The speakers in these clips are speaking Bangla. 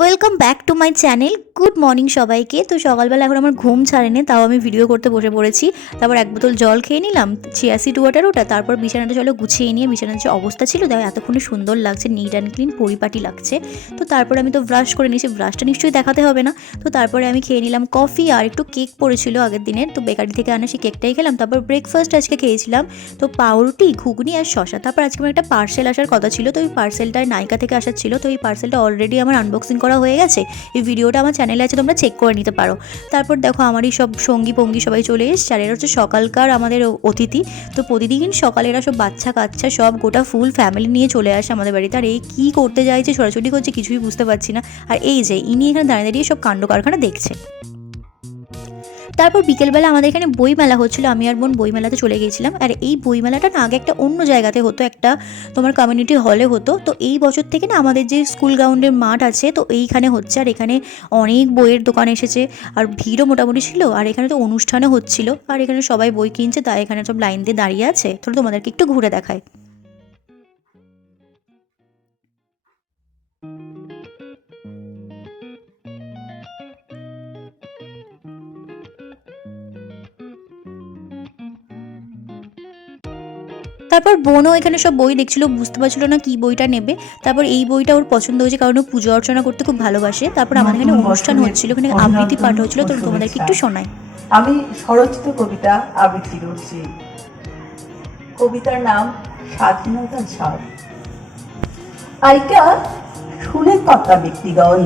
Welcome back to my channel. Good morning সবাইকে। তো সকালবেলা এখন আমার ঘুম ছাড়েনি, তাও আমি ভিডিও করতে বসে পড়েছি। তারপর এক বোতল জল খেয়ে নিলাম, চিয়া সিড ওয়াটার ওটা। তারপর বিছানাটা চলো গুছিয়ে নিয়ে, বিছানার যে অবস্থা ছিল দেখো এতক্ষণে সুন্দর লাগছে, নিট অ্যান্ড ক্লিন, পরিপাটি লাগছে। তো তারপরে আমি তো ব্রাশ করে নিয়েছি, ব্রাশটা নিশ্চয়ই দেখাতে হবে না। তো তারপরে আমি খেয়ে নিলাম কফি, আর একটু কেক পড়েছিল আগের দিনের, তো বেকারি থেকে আনা সেই কেকটাই খেলাম। তারপর ব্রেকফাস্ট আজকে খেয়েছিলাম তো পাউরুটি, ঘুগনি আর শশা। তারপর আজকে আমার একটা পার্সেল আসার কথা ছিল, তো ওই পার্সেলটা নাইকা থেকে আসার ছিল। তো এই পার্সেলটা অলরেডি আমার আনবক্সিং করা হয়ে গেছে, এই ভিডিওটা আমার চ্যানেলে আছে, তোমরা চেক করে নিতে পারো। তারপর দেখো আমারই সব সঙ্গী পঙ্গী সবাই চলে এসছে, আর এরা হচ্ছে সকালকার আমাদের অতিথি। তো প্রতিদিন সকালে এরা সব বাচ্চা কাচ্চা সব গোটা ফুল ফ্যামিলি নিয়ে চলে আসে আমাদের বাড়িতে। আর এই কী করতে যাইছে, ছোটাছুটি করছে, কিছুই বুঝতে পারছি না। আর এই যে ইনি এখানে দাঁড়িয়ে দাঁড়িয়ে সব কাণ্ড কারখানা দেখছে। তারপর বিকেলবেলা আমাদের এখানে বইমেলা হচ্ছিলো, আমি আর বোন বইমেলাতে চলে গিয়েছিলাম। আর এই বইমেলাটা না আগে একটা অন্য জায়গাতে হতো, একটা তোমার কমিউনিটি হলে হতো। তো এই বছর থেকে না আমাদের যে স্কুল গ্রাউন্ডের মাঠ আছে, তো এইখানে হচ্ছে। আর এখানে অনেক বইয়ের দোকান এসেছে, আর ভিড়ও মোটামুটি ছিল। আর এখানে তো অনুষ্ঠানও হচ্ছিল, আর এখানে সবাই বই কিনছে, তাই এখানে সব লাইন দিয়ে দাঁড়িয়ে আছে। তো তোমাদেরকে একটু ঘুরে দেখায়। তারপর বোনও এখানে সব বই দেখছিল, বুঝতে পারছিল না কি বইটা নেবে। তারপর এই বইটা ওর পছন্দ হয়েছে, কারণ ও পুজো অর্চনা করতে খুব ভালোবাসে। তারপর আমাদের এখানে নতুন অনুষ্ঠান বছরের হচ্ছিল, এখানে আবৃত্তি অভিনন্দন পাঠ হচ্ছিল, ও তো তোমাদেরকে শুভেচ্ছা। একটু শোনাই। আমি স্বরচিত কবিতা আবৃত্তি করছি। কবিতার নাম স্বাধীনতার ঝড়। আইকা শুনে কথা ব্যক্তিগণ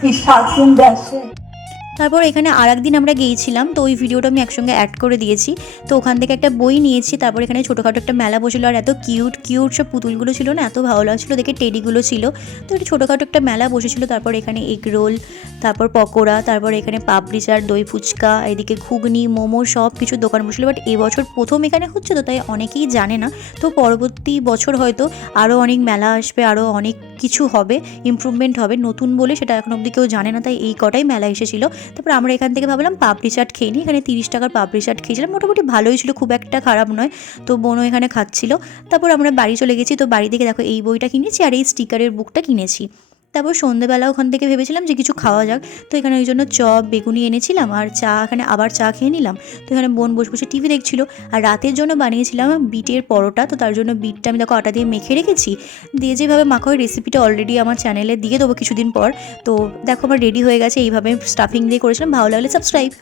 কি স্বাধীন দেশে। তারপর এখানে আর একদিন আমরা গিয়েছিলাম, তো ওই ভিডিওটা আমি একসঙ্গে অ্যাড করে দিয়েছি। তো ওখান থেকে একটা বই নিয়েছি। তারপর এখানে ছোটোখাটো একটা মেলা বসেছিল, আর এত কিউট কিউট সব পুতুলগুলো ছিল না, এত ভালো লাগছিলো দেখে, টেডিগুলো ছিল। তো একটা ছোটোখাটো একটা মেলা বসেছিল। তারপর এখানে এগ রোল, তারপর পকোড়া, তারপর এখানে পাপড়ি চাট, দই ফুচকা, এদিকে ঘুগনি, মোমো, সব কিছু দোকান বসেছিল। বাট এবছর প্রথম এখানে হচ্ছে, তো তাই অনেকেই জানে না। তো পরবর্তী বছর হয়তো আরও অনেক মেলা আসবে, আরও অনেক কিছু হবে, ইমপ্রুভমেন্ট হবে। নতুন বলে সেটা এখন অবধি কেউ জানে না, তাই এই কটাই মেলা এসেছিলো। তারপর আমরা এখান থেকে ভাবলাম পাপড়ি চাট খেয়ে নিই। এখানে 30 টাকার পাপড়ি চাট খেয়েছিলাম, মোটামুটি ভালোই ছিল, খুব একটা খারাপ নয়। তো বোনও এখানে খাচ্ছিল। তারপর আমরা বাড়ি চলে গেছি। তো বাড়ি থেকে দেখো এই বইটা কিনেছি, আর এই স্টিকারের বুকটা কিনেছি। তারপর সন্ধ্যেবেলা ওখান থেকে ভেবেছিলাম যে কিছু খাওয়া যাক, তো এখানে ওই জন্য চপ বেগুনি এনেছিলাম, আর চা, এখানে আবার চা খেয়ে নিলাম। তো এখানে বোন বসে বসে টিভি দেখছিল। আর রাতের জন্য বানিয়েছিলাম বিটের পরোটা। তো তার জন্য বিটটা আমি দেখো আটা দিয়ে মেখে রেখেছি, দিয়ে যেভাবে মাখা হয় রেসিপিটা অলরেডি আমার চ্যানেলে দিয়ে দেবো কিছুদিন পর। তো দেখো আমার রেডি হয়ে গেছে, এইভাবে স্টাফিং দিয়ে করেছিলাম। ভালো লাগলে সাবস্ক্রাইব।